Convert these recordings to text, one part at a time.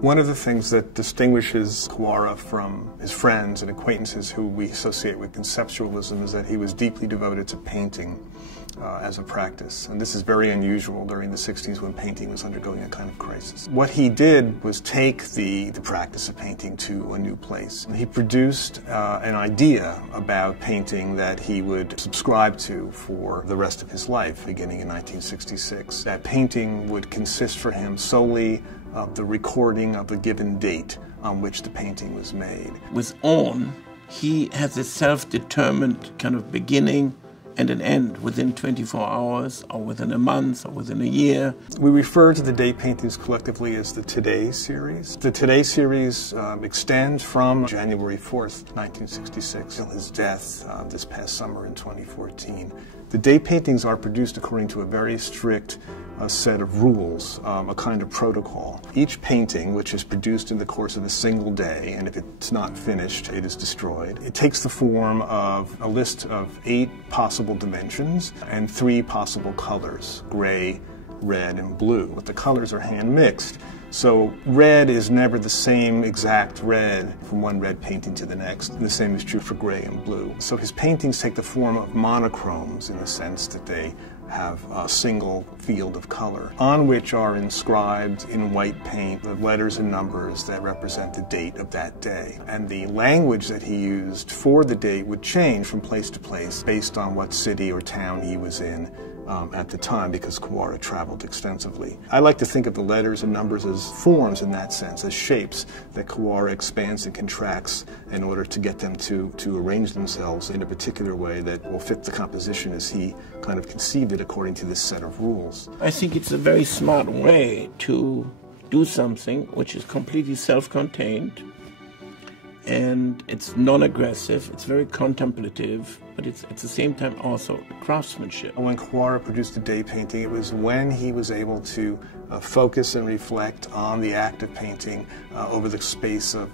One of the things that distinguishes Kawara from his friends and acquaintances who we associate with conceptualism is that he was deeply devoted to painting as a practice. And this is very unusual during the 60s when painting was undergoing a kind of crisis. What he did was take the practice of painting to a new place. He produced an idea about painting that he would subscribe to for the rest of his life, beginning in 1966. That painting would consist for him solely of the recording of a given date on which the painting was made. With On, he has a self-determined kind of beginning and an end within 24 hours, or within a month, or within a year. We refer to the date paintings collectively as the Today series. The Today series extends from January 4th, 1966, till his death this past summer in 2014. The date paintings are produced according to a very strict set of rules, a kind of protocol. Each painting, which is produced in the course of a single day, and if it's not finished, it is destroyed. It takes the form of a list of 8 possible dimensions and 3 possible colors, gray, red, and blue. But the colors are hand mixed. So red is never the same exact red from one red painting to the next. And the same is true for gray and blue. So his paintings take the form of monochromes in the sense that they have a single field of color on which are inscribed in white paint the letters and numbers that represent the date of that day. And the language that he used for the date would change from place to place based on what city or town he was in at the time, because Kawara traveled extensively. I like to think of the letters and numbers as forms in that sense, as shapes that Kawara expands and contracts in order to get them to arrange themselves in a particular way that will fit the composition as he kind of conceived it according to this set of rules. I think it's a very smart way to do something which is completely self-contained, and it's non-aggressive, it's very contemplative, but it's at the same time also craftsmanship. When Kawara produced the day painting, it was when he was able to focus and reflect on the act of painting over the space of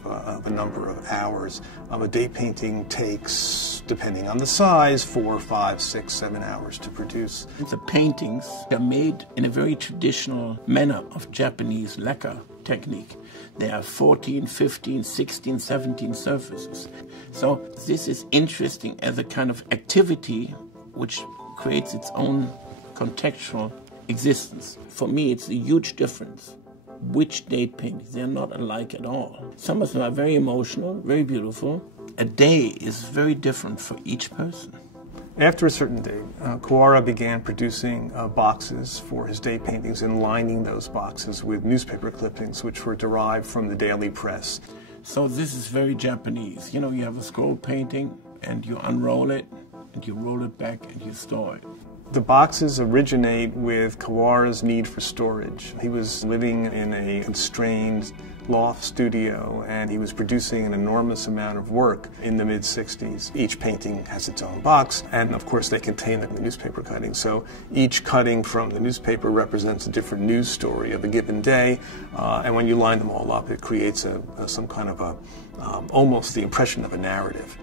a number of hours. A day painting takes, depending on the size, 4, 5, 6, 7 hours to produce. The paintings are made in a very traditional manner of Japanese lacquer technique. There are 14, 15, 16, 17 surfaces. So this is interesting as a kind of activity which creates its own contextual existence. For me, it's a huge difference. Which date paintings? They're not alike at all. Some of them are very emotional, very beautiful. A day is very different for each person. After a certain date, Kawara began producing boxes for his day paintings and lining those boxes with newspaper clippings which were derived from the daily press. So this is very Japanese. You know, you have a scroll painting and you unroll it and you roll it back and you store it. The boxes originate with Kawara's need for storage. He was living in a constrained loft studio and he was producing an enormous amount of work in the mid-60s. Each painting has its own box, and of course they contain the newspaper cuttings. So each cutting from the newspaper represents a different news story of a given day, and when you line them all up, it creates some kind of almost the impression of a narrative.